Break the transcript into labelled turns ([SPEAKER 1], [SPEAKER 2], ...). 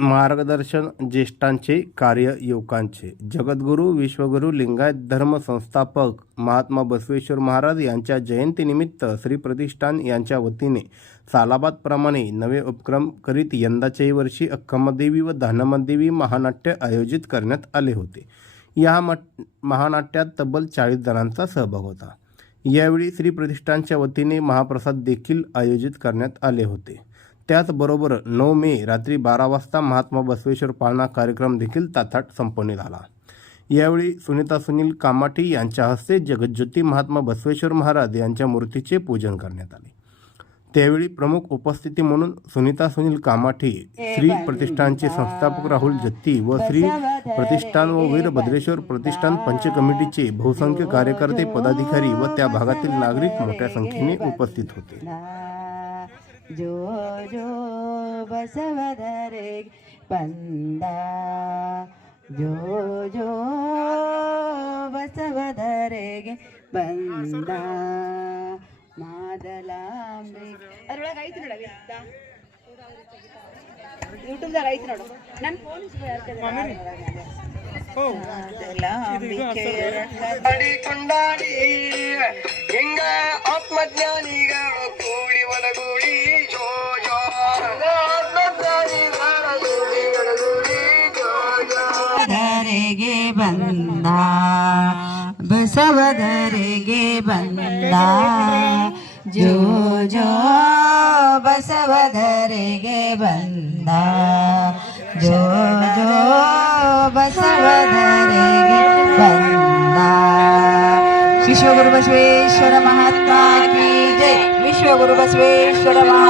[SPEAKER 1] मार्गदर्शन ज्येष्ठांचे कार्य युवकांचे जगद्गुरू विश्वगुरू लिंगायत धर्म संस्थापक महात्मा बसवेश्वर महाराज यांच्या जयंतीनिमित्त श्री प्रतिष्ठान यांच्या वतीने सालाबादप्रमाणे नवे उपक्रम करीत यंदाच्याही वर्षी अक्कमदेवी व धानमदेवी महानाट्य आयोजित करण्यात आले होते. या मट महानाट्यात तब्बल चाळीस जणांचा सहभाग होता. यावेळी श्री प्रतिष्ठानच्या वतीने महाप्रसाद देखील आयोजित करण्यात आले होते. त्याचबरोबर नऊ मे रात्री बारा वाजता महात्मा बसवेश्वर पाळणा कार्यक्रम देखील ताताट संपन्न झाला. यावेळी सुनीता सुनील कामाटी यांच्या हस्ते जगज्योती महात्मा बसवेश्वर महाराज यांच्या मूर्तीचे पूजन करण्यात आले. त्यावेळी प्रमुख उपस्थिती म्हणून सुनीता सुनील कामाठी श्री प्रतिष्ठानचे संस्थापक राहुल जत्ती व श्री प्रतिष्ठान व वीरभद्रेश्वर प्रतिष्ठान पंच कमिटीचे बहुसंख्य कार्यकर्ते पदाधिकारी व त्या भागातील नागरिक मोठ्या संख्येने उपस्थित होते.
[SPEAKER 2] ಜೋ ಜೋ ಬಸವದರೆ ಪಂದ. ಜೋ ಜೋ ಬಸವದರೆಗೆ ಬಂದ ಮಾದಲಾಂಬೆ ಅದ್ರೊಳಗೆ ಐತಿ ನೋಡ ಯೂಟ್ಯೂಬ್ದಾಗ ಐತಿ ನೋಡು. ನನ್ನ ಫೋನ್
[SPEAKER 3] ಕೊಂಡಾಡಿ ಹಿಂಗ ಆತ್ಮಜ್ಞಾನಿಗಳು ಕೂಡಿ ಒಳಗೂಡಿ
[SPEAKER 2] ಬಂದ. ಬಸವದರಿಗೆ ಬಂದ. ಜೋ ಜೋ, ಬಸವದರಿಗೆ ಬಂದ. ಜೋ ಜೋ, ಬಸವದರಿಗೆ ಬಂದ. ಶಿಶು ಗುರು ಬಸವೇಶ್ವರ ಮಹಾತ್ಮ ಜೈ. ವಿಶ್ವ ಗುರು ಬಸವೇಶ್ವರ ಮಹಾ